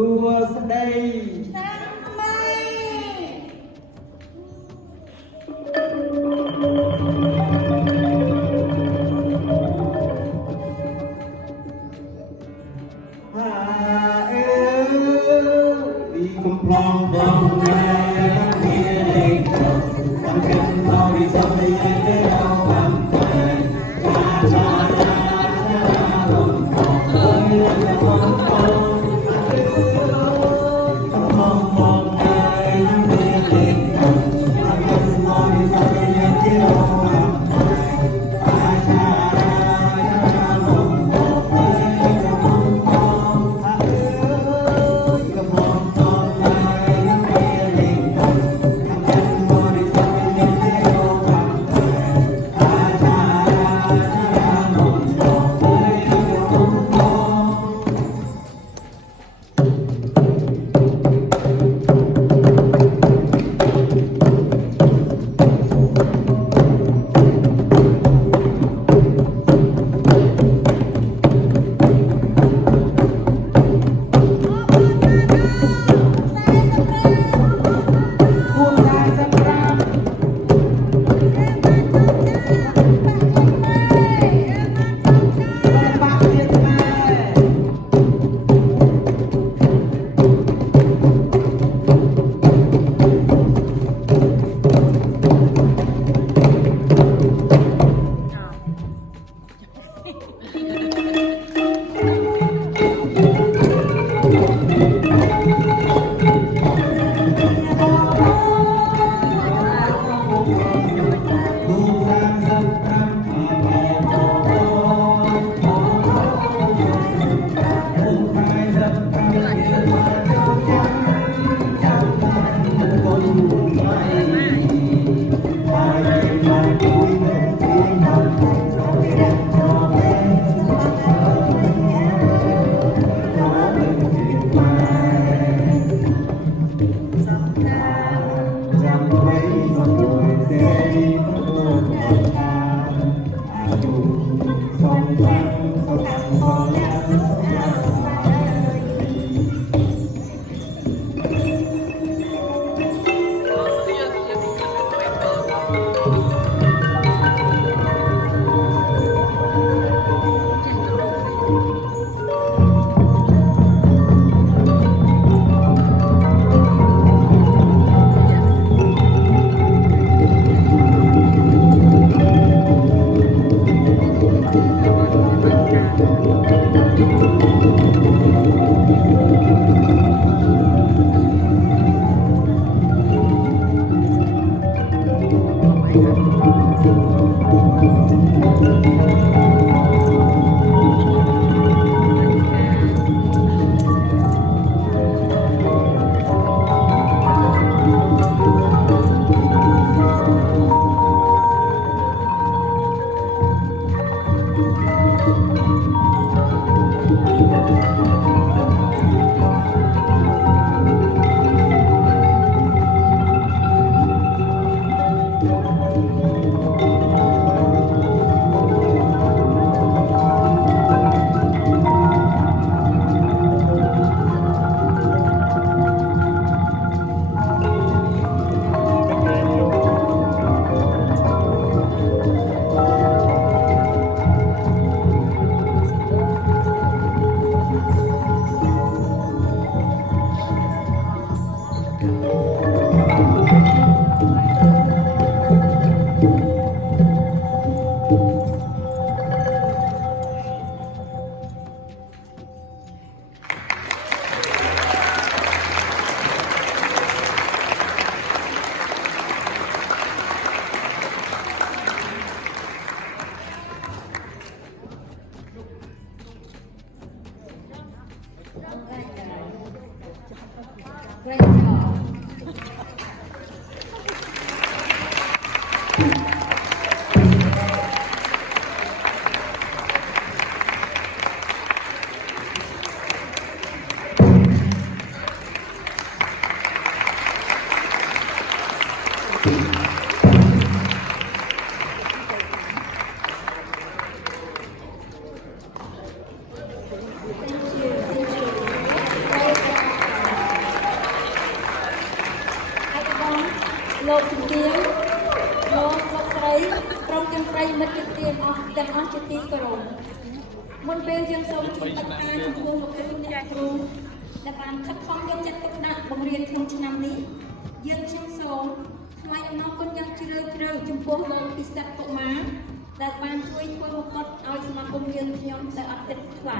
ตัวแสดงกำพลองดองแดงเมียเด็กทำกันเราดีสัมผัสได้เราทำไปชาชาลมพองเอ้ยลมพองมองมองแดงเมียเด็กทำกันเราดีสัมผัสได้เราทำไปชาลมพองเอ้ยลมพองกำพลองดองแดงเมียเด็กทำกันเราดีสัมผัสได้เราทำไปชาลมพองเอ้ยลมพอง พวกชายสำราญปากเรียนมาผู้สร้างสรรค์มาแผ่ปกครองผู้ชายสำคัญที่มาเจ้าจังจำมันคนใหม่ไปไปคุยเรื่องที่มันชอบเล่นชอบเล่นชอบเล่นชอบเล่นที่ไปจำไว้สักหน่อยเสียดีต้องโดนแอบตามอายุสองครั้งสองครั้งพอแล้ว លោកជំទាវលោកស្រីក្រុមទាំងប្រិយមិត្តទាំងអស់ជាទីគោរពមុនពេលយើងសូមជូនទឹកការចំពោះលោកគ្រូអ្នកគ្រូដែលបានខិតខំយកចិត្តទុកដាក់បង្រៀនក្នុងឆ្នាំនេះយើងខ្ញុំសូមថ្លែងអំណរគុណយ៉ាងជ្រាលជ្រៅចំពោះលោកពិសិដ្ឋកុមារដែលបានជួយធ្វើមកកត់ឲ្យសមាគមយើងខ្ញុំទៅអត់គិតថ្លៃ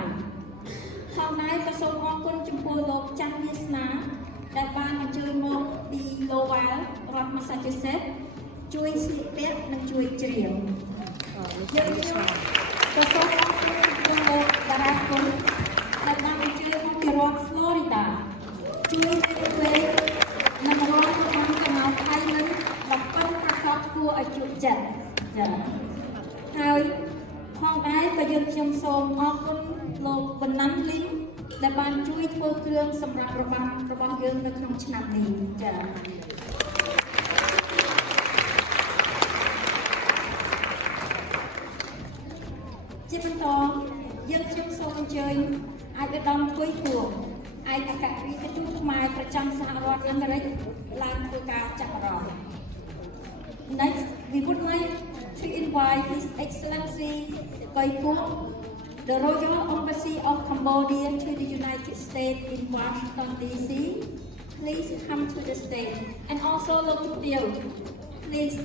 ផងដែរក៏សូមអរគុណចំពោះលោកចាស់វាសនាដែលបានអញ្ជើញមកពី Lowell រដ្ឋ Massachusetts ជួយស្លៀកពាក់និងជួយច្រៀងយើងក៏សូមអរគុណចំពោះលោកតារាគុណដែលបានអញ្ជើញមកពីរដ្ឋ Florida ជួយវេនិងរដ្ឋក្នុងកំណត់ថៃនឹងបំពេញប្រសពគួរឲ្យជឿចិត្តចា៎ហើយផងដែរក៏យើងខ្ញុំសូមអរគុណលោកបណ្ណាំលីងដែលបានជួយធ្វើគ្រឿងសម្រាប់របស់យើងនៅក្នុងឆ្នាំនេះចា៎ជាបន្តយើងខ្ញុំសូមអញ្ជើញអាចឧត្តមគួយពួកឯកអគ្គរដ្ឋទូតខ្មែរប្រចាំសហរដ្ឋអាមេរិកឡើងធ្វើការចាប់អារម្មណ៍ Next we would like to invite His Excellency Goi Kuok, the Royal Embassy of Cambodia to the United States in Washington D.C. Please come to the stage and also look to you. Please.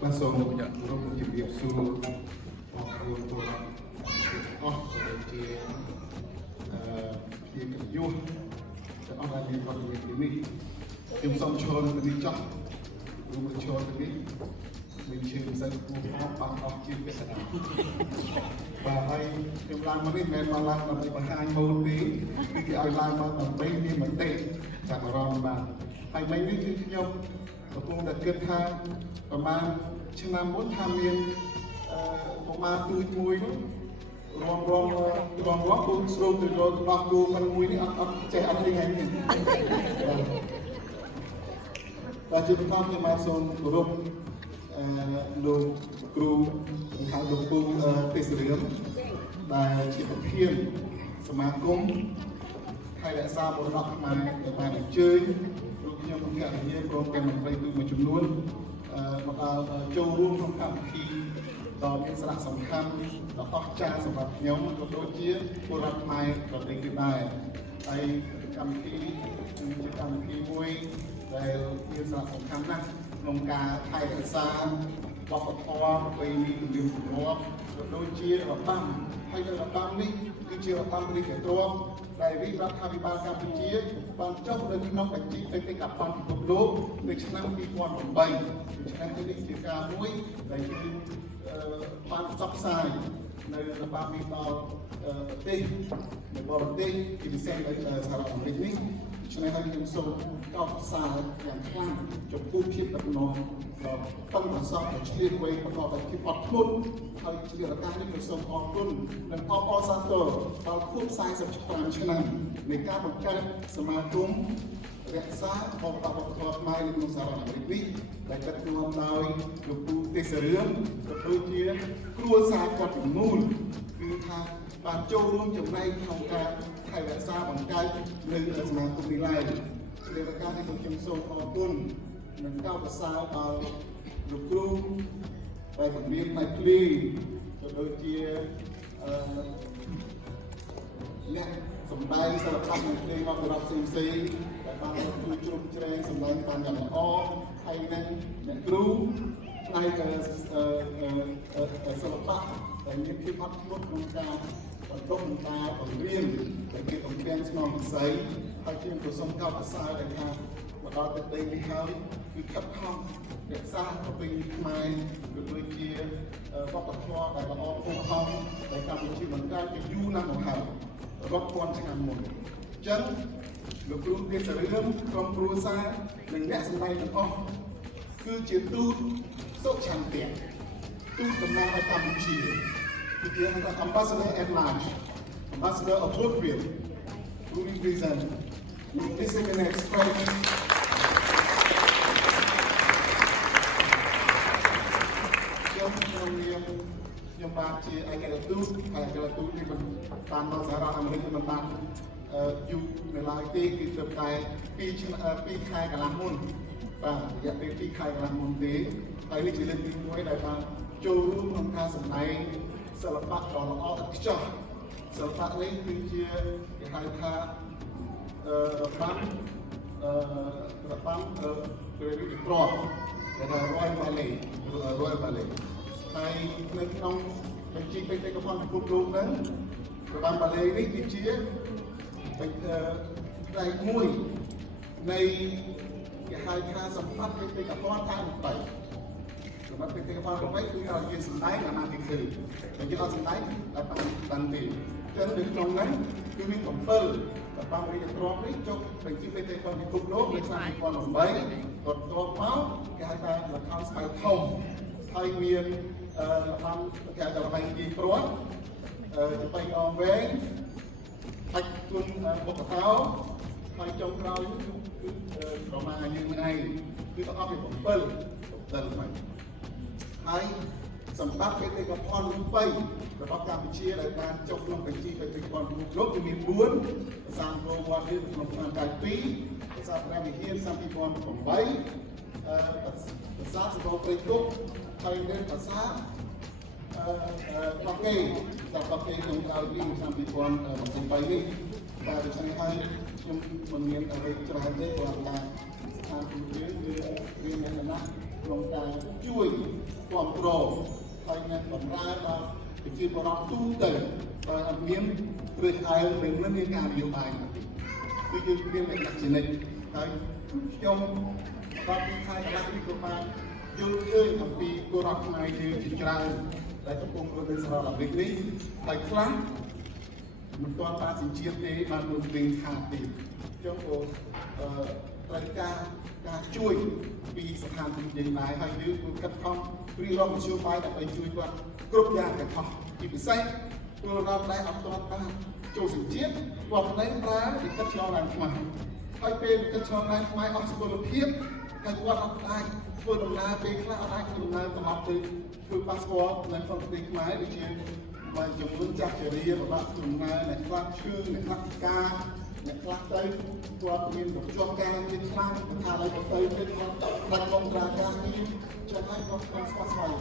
Bạn sống trong một dịp điệp xu hoặc luôn tôi thì cần vô sẽ ông là liên quan đến cái mình tìm xong cho nó đi chọn đúng rồi cho cái mình chơi dân cũng có bằng học chuyên về sản và hay em làm mà biết em mà làm bằng hai môn tí cái ai làm mà mấy đi mà tệ chẳng là ròn mà hay mấy đi chứ nhau và cũng đã kết tha và mà chương năm 4 tham viên của ma tươi mùi rong cũng sâu từ rồi bác cô phân mùi đi chạy ăn đi ngay và chúng ta thì mà xong của rộng lục cửu thảo lục cô tê sử dụng và chỉ thực hiện mà cũng hay là sao một đọc mà để chơi nhưng mà cái này có cái mình phải tự mình chụp luôn châu luôn trong cảm khi đóเป็นสระสำคัญและต้องจ้าสำหรับย้อมกับโดยเชี่ยผู้รับไม้กับเด็กได้ไอ้กำพีมวยได้เป็นสระสำคัญนะลงกาไทยกันซาปปทไปมีดื่มหัวโดยเชี่ยแบบตั้มให้แบบตั้มนี่คือเชี่ยแบบตั้มบริเกตตัวได้วิรัฐวิบาลการพิจิตรบางเจ้าเดินน้องปัจจิไปติดกับความผิดโลกในชั้นปีก่อนของใบในชั้นที่ได้เกี่ยวกับมวยได้ที่បានផ្សព្វផ្សាយនៅរបស់មីដល់ប្រទេសនៅបរទេសជាពិសេសនៅសហរដ្ឋអាមេរិកនេះដូច្នេះហើយខ្ញុំសូមកោតសរយ៉ាងខ្លាំងចំពោះភាពដឹកនាំដ៏ប៉ិនប្រសប់ដ៏ឆ្លៀតវៃប្រកបដោយភាពអត់ធ្មត់ហើយជាឱកាសនេះខ្ញុំសូមអរគុណនិងអបអរសាទរដល់ខួប45ឆ្នាំនៃការបង្កើតសមាគមរក្សាបបធម៌ខ្មែរនៅក្នុងសហរដ្ឋអាមេរិកនេះដែលចាត់ទុកដោយលោកពូទេសរឿងក៏ដូចជាគ្រួសារគាត់ទាំងមូលគឺថាបានចូលរួមចំណែកក្នុងការថែរក្សាបង្កើតនៅសមាគមនេះឡើយជាឱកាសនេះខ្ញុំសូមអរគុណនិងកោតសរដល់លោកគ្រូដែលបង្រៀនផ្នែកភ្លេងក៏ដូចជាអ្នកសម្ដែងសិល្បៈនៃភ្លេងមករដ្ឋផ្សេងៗដែលបានជួយជ្រោមជ្រែងសម្ដែងបានយ៉ាងល្អហើយនឹងអ្នកគ្រូផ្នែកសិល្បៈដែលមានភាពអត់ធ្មត់ក្នុងការបណ្ដុះបណ្ដាលបង្រៀនដែលជាកំពាំងស្នងវិស័យហ ហើយខ្ញុំក៏សូមកោតសរសើរដែលថាមកដល់ទឹកដីនេះហើយគឺខិតខំរក្សាប្រពៃណីខ្មែរក៏ដូចជាវប្បធម៌ដែលល្អផូរផង់ដែលកម្ពុជាបានកើតជាយូរណាស់មកហើយរាប់ពាន់ឆ្នាំមុនអញ្ចឹងលោកគ្រូទេសរឿងក្រុមគ្រួសារនិងអ្នកសម្ដែងទាំងអស់គឺជាទូតសុខឆន្ទៈទូតតំណាងឲ្យកម្ពុជាគឺជា Ambassador at large Ambassador of Goodwill who represent this is an expressionខ្ញុំបានជាឯករាជ្យទូតនេះមិនតាមដល់សហរដ្ឋអាមេរិកមិនបានយូរនៅឡើយទេគឺត្រឹមតែ2ខែកន្លះមុនបាទរយៈពេល2ខែកន្លះមុនទេហើយនេះជាលើកទី1ដែលបានចូលរួមក្នុងការសម្ដែងសិល្បៈដ៏ល្អឥតខ្ចោះសិល្បៈនេះគឺជាគេហៅថារបាំព្រះរាជទ្រព្យគេថា Royal Ballet ហើយនៅក្នុងបញ្ជីបេតិកភណ្ឌពិភពលោកហ្នឹងរបាំបាលេនេះគឺជាផ្នែកមួយនៃគេហៅថាសម្បត្តិបេតិកភណ្ឌតាមបែបសម្បត្តិបេតិកភណ្ឌរបស់គឺឲ្យយើងសម្ដែងអាណាទីឃើញតែយើងអត់សម្ដែងតែបានទេចឹងនៅក្នុងហ្នឹងគឺមាន7របាំរាជទ្រព្យនេះចុះបញ្ជីបេតិកភណ្ឌពិភពលោកនៅឆ្នាំ2008គាត់ចូលមកគេហៅថាល្ខោនស្បែកធំហើយមានល្ខោនគេហៅថាល្បែងទាយព្រាត់ចំបៃអងវែងបាច់គុណបុកកោហើយចុងក្រោយគឺប្រមាណយើងឯងគឺទៅអស់ពី7ហ្នឹងហើយសម្បត្តិបេតិកភណ្ឌ3របស់កម្ពុជាដែលបានចុះក្នុងបញ្ជីបេតិកភណ្ឌពិភពលោកគឺមាន4ភាសាអង្គរវត្តនេះក្នុងឆ្នាំ92ភាសាព្រះវិហារឆ្នាំ2008ភាសាសកលព្រៃគុកហើយមានភាសាបកេក្នុងក្រៅពីឆ្នាំ2023នេះបាទដូច្នេះហើយខ្ញុំមិនមានអ្វីច្រើនទេព្រោះថាស្ថានភាពយើងគឺមានលក្ខណៈក្នុងការជួយគ្រប់គ្រងហើយនឹងបម្រើដល់ប្រជាពលរដ្ឋទូទៅបើអត់មានព្រឹកអើឬមិនមានការនយោបាយទេគឺយើងមានលក្ខណៈជានិច្ចហើយខ្ញុំបាទពីខែកន្លះនេះក៏បានយល់ឃើញអំពីពលរដ្ឋខ្មែរយើងជាច្រើនដែលកំពុងរស់នៅសហរដ្ឋអាមេរិកនេះហើយខ្លះមិនទាន់បានសញ្ជាតិទេបានរត់វិញខាតទៀតចុះត្រូវការជួយពីស្ថានភាពយើងដែរហើយយើងគួរកាត់ខំរៀបរាប់មធ្យោបាយដើម្បីជួយគាត់គ្រប់យ៉ាងទាំងអស់ជាពិសេសពលរដ្ឋដែលអត់ទាន់បានចូលសញ្ជាតិគាត់នៅប្រើវិក័តឆ្លងដែនខ្មែរហើយពេលវិក័តឆ្លងដែនខ្មែរអស់សុខភាពហើយគាត់អត់អាចធ្វើដំណើរពេលខ្លះអត់អាចធ្វើដំណើរត្រឡប់ទៅធ្វើប៉ាសពតនៅក្នុងប្រទេសខ្មែរដូចជាបើជំនួយចាស់ជរារបស់ដំណើរអ្នកខ្លះឈឺអ្នកខ្លះពិការអ្នកខ្លះទៅគាត់មានប្រជុំការមានខ្លាំងថាឲ្យទៅទៀតគាត់បាត់បង់ការងារចឹងហើយគាត់ស្គាល់ស្វែង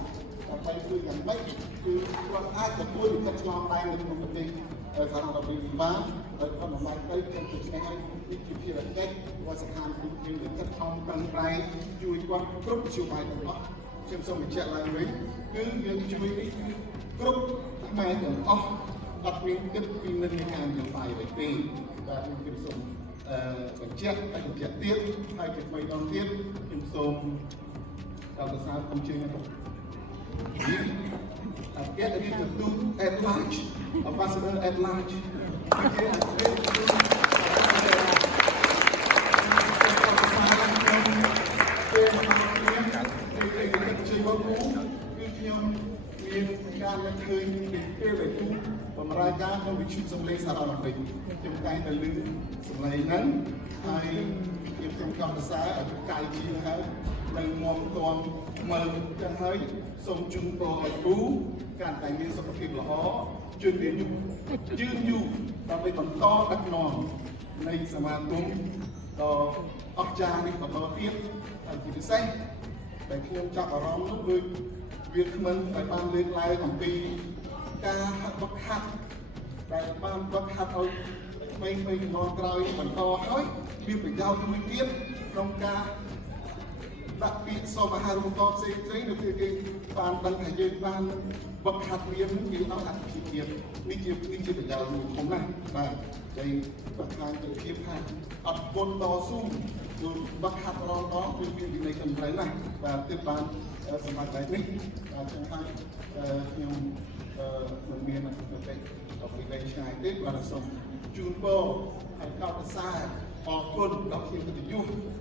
ដើម្បីធ្វើយ៉ាងម៉េចគឺគាត់អាចទទួលវិក័តឆ្លងដែននៅក្នុងប្រទេសសហរដ្ឋអាមេរិកបានហើយគាត់បំលែងទៅខ្ញុំជឿថានេះជាភារកិច្ចរបស់ស្ថានភាពយើងដែលខិតខំប្រឹងប្រែងជួយគាត់គ្រប់វិជ្ជាបាយទាំងអស់ខ្ញុំសូមបញ្ជាក់ឡើងវិញគឺយើងជួយនេះគ្រប់ខ្មែរទាំងអស់អត់មានគិតពីនិន្នាការនយោបាយទេបាទខ្ញុំសូមបញ្ជាក់ទៀតហើយជាថ្មីម្ដងទៀតខ្ញុំសូមដល់ប្រសាទខ្ញុំជឿថាអគ្គរដ្ឋទូត at large Ambassador at large គឺជាអគ្គរដ្ឋទូតខ្ញុំមានការលើកឃើញពីពេលដែលទូបម្រើការក្នុងវិទ្យុសម្លេងសហរដ្ឋអាមេរិកខ្ញុំតែងតែឮសម្លេងហ្នឹងហើយខ្ញុំសូមកោតសរសើរឲ្យកាយជាហើយនៅងំទាំមើលចឹងហើយសូមជូនពរឲ្យគ្រូកាន់តែមានសុខភាពល្អជួយមានយូរដើម្បីបន្តដឹកនាំនៃសមាគមដ៏អស្ចារ្យនេះបន្តទៀតហើយជាពិសេសដែលខ្ញុំចាប់អារម្មណ៍នោះដូចវាគ្មិនដែលបានលើកឡើងអំពីការហាត់វឹកហាត់ដែលបានវឹកហាត់ឲ្យក្មេងៗជំនាន់ក្រោយបន្តហើយមានប្រយោជន៍មួយទៀតក្នុងការ ដាក់ពាក្យសមអាហារូបករណ៍ផ្សេងៗនៅពេលគេបានដឹងថាយើងបានវឹកហាត់រៀនវាអត់អត្ថភាពនេះជាប្រយោជន៍មួយធំណាស់បាទហើយបង្ហាញពីភាពថាអត់ពន់តស៊ូគឺវឹកហាត់រងដងគឺមានវិន័យកម្រិតណាស់បាទទើបបានសម្រាប់តែនេះបាទចឹងហើយខ្ញុំមិនមានប្រតិពីលេខឆ្ងាយទេបាទសូមជូនពរឲ្យកោតសរសើរអរគុណដល់ខ្ញុំវិទ្យុ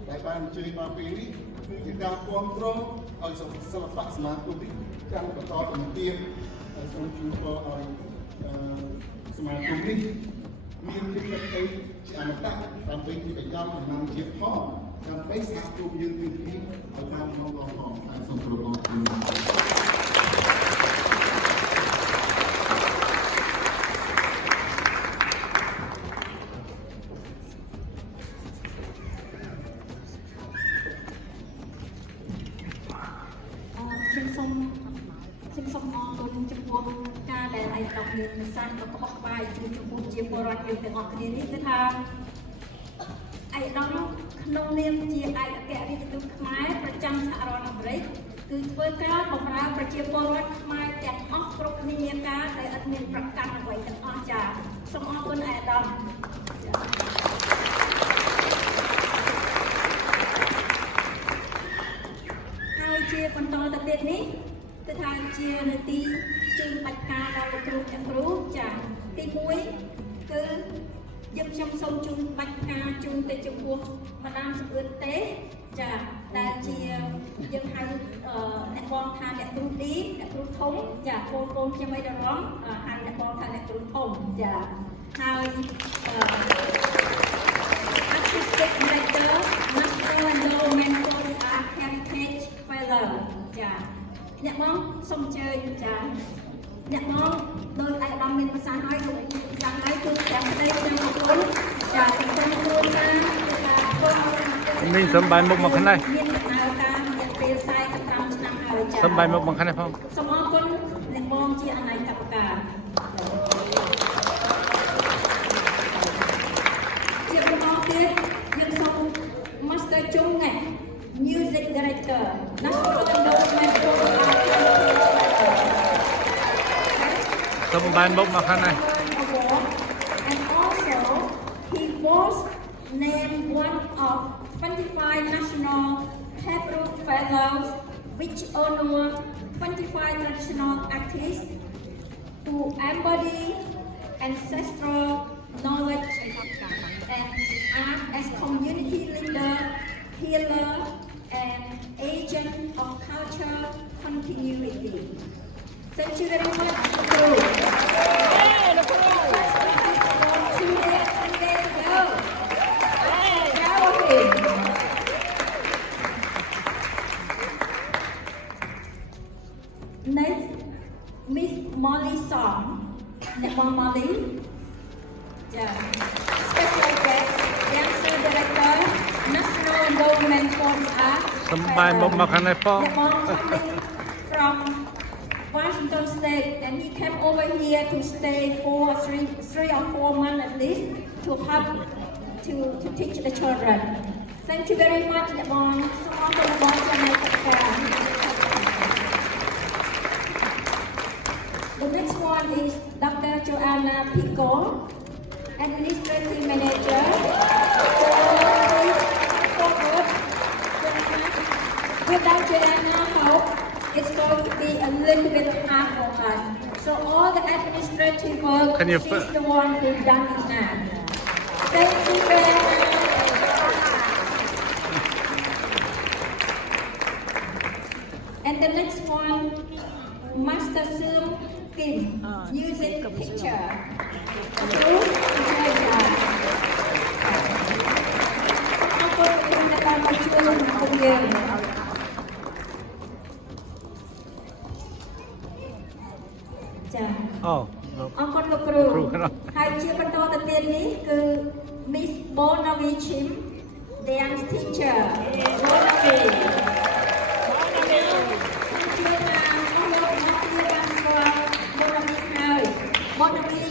ដែលបានអញ្ជើញមកពេលនេះគឺជាការគ្រប់គ្រងឲ្យសិល្បៈសមាគមនេះកាន់បន្តទៅទៀតហើយសូមជូនពរឲ្យសមាគមនេះមានភាពជោគជ័យជាអមតៈដើម្បីជាប្រយោជន៍ដល់នាមជាតិផងដើម្បីសហគមន៍យើងមានភាពឲ្យតាមក្នុងឡងផងហើយសូមគោរពអរគុណខ្ញុំសូមអរគុណចំពោះការដែលឯកឧត្តមមានសាស្ត្ររបស់ក្បាយជួយចំពោះជាពលរដ្ឋយើងទាំងអស់គ្នានេះគឺថាឯកឧត្តមក្នុងនាមជាឯកអគ្គរដ្ឋទូតខ្មែរប្រចាំសហរដ្ឋអាមេរិកគឺធ្វើការបម្រើប្រជាពលរដ្ឋខ្មែរទាំងអស់គ្រប់និន្នាការដែលឥតមានប្រកាន់អ្វីទាំងអស់ចា៎សូមអរគុណឯកឧត្តមហើយជាបន្តទៅទៀតនេះគឺថាជានាទីជូនបច្ចការដល់លោកគ្រូអ្នកគ្រូចា៎ទី1គឺយើងខ្ញុំសូមជូនបច្ចការជូនទៅចំពោះបណ្ដាសម្អឿនទេចា៎ដែលជាយើងហៅអ្នកបងថាអ្នកគ្រូឌីអ្នកគ្រូធំចា៎កូនខ្ញុំអីដល់ហៅអ្នកបងថាអ្នកគ្រូធំចា៎ហើយ Artistic Director National Endowment for the Art Heritage Fellow ចា៎អ្នកបងសូមអញ្ជើញចា៎អ្នកបងដោយឯកឧត្តមមានប្រសាសន៍ឲ្យលោកយ៉ាងហើយគឺចាំប្តីខ្ញុំអរគុណចា៎សូមគោរពណានេះសំបាយមុខមកខាងនេះមានដំណើរការរយៈពេល45ឆ្នាំហើយចា៎សំបាយមុខមកខាងនេះផងសូមអរគុណអ្នកបងជាអនាគតកម្មការជាបន្តទៀតយើងសូម Master Chung Music Director National Endowment for the Art Heritage សំបាយមុខមកខាងនេះ And also he was named one of 25 national Hebrew fellows which honor 25 traditional artists who embody ancestral knowledge and art as community leader, healer, and agent of culture continuity. Thank you very much, Guru. Next, Miss Molly Song, Nepal Molly, Special Guest, Dancer Director, National Endowment for the Art. សំបាយមុខមកខាងនេះផង Nepal coming from Washington State, and he came over here to stay for three or 4 months at least to help to teach the children. Thank you very much, Nepal. The next one is Dr. Joanna Pico, Administrative Manager. Without Joanna help, it's going to be a little bit hard for us. So all the administrative work, she's the one who's done it now. Thank you, Joanna. And the next one, Master Sum Kim, music teacher. Ông conលោកគ្រូហើយជាបន្តទៅទៀតនេះគឺ Miss Bonavi Chim dance teacher Bonavi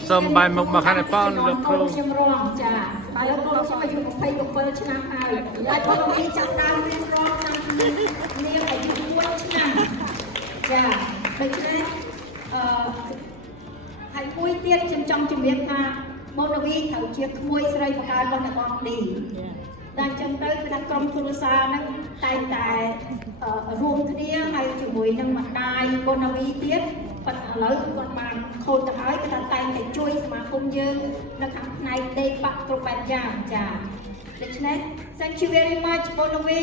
សូមបាយមុខមកខាងនេះផងលោកគ្រូខ្ញុំរងចាហើយលោកគ្រូខ្ញុំអាយុ27ឆ្នាំហើយហើយ Bonavi ចាប់ដើមរៀនរងឆ្នាំ នាងអាយុ1ឆ្នាំចាដូច្នេះហើយមួយទៀតខ្ញុំចង់ជំរាបថាបងរវីត្រូវជាក្មួយស្រីបកើរបស់អ្នកបងឌីតែអញ្ចឹងទៅគឺថាក្រុមគ្រួសារហ្នឹងតែងតែរួមគ្នាហើយជាមួយនឹងម្ដាយបងរវីទៀតប៉ុន្តែឥឡូវគាត់បានខូចទៅហើយគឺថាតែងតែជួយសមាគមយើងនៅខាងផ្នែកដេកបាក់គ្រប់បែបយ៉ាងចាដូច្នេះ Thank you very much បងរវី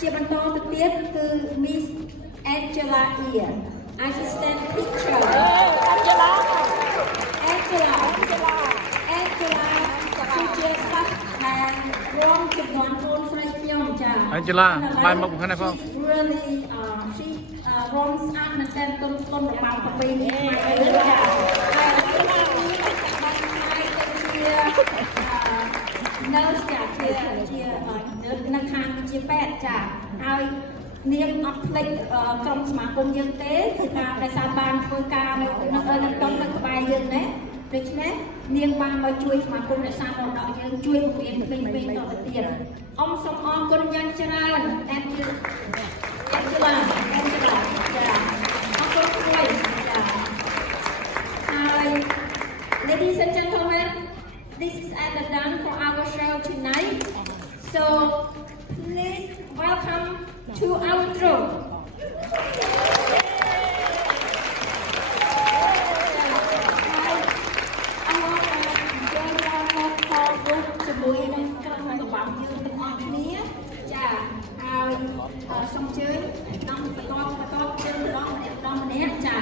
ជាបន្តទៅទៀតគឺ Miss Angela Ear Assistant Teacher Angela គឺជាសិស្សដែលរងចំនួនកូនស្រីខ្ញុំចា Angela បាយមកខាងនេះផង really she រងស្អាតមែនទែនទុនរបស់ប្រពៃណីខ្មែរចាហើយបានខ្មែរទៅជា nurse ចាជានៅខាងជាពេទ្យចាហើយនាងអត់ភ្លេចក្រុមសមាគមយើងទេគឺថាដោយសារបានធ្វើការនៅក្នុងក្បែរយើងណាដូច្នេះនាងបានមកជួយសមាគមរក្សាមរតកយើងជួយពង្រៀនក្មេងៗតទៅទៀតអ៊ំសូមអរគុណយ៉ាងច្រើន Thank you Angela ចាអរគុណមួយចាហើយ Ladies and gentlemen this is at the done for our show tonight so please welcome to our groupជាមួយនឹងក្រុមរបស់យើងទាំងអស់គ្នាចាហើយសូមអញ្ជើញអង្គបន្តយើងម្ដងម្នាក់ចា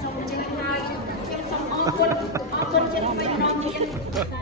សូមអញ្ជើញហើយខ្ញុំសូមអរគុណជាថ្មីម្ដងទៀត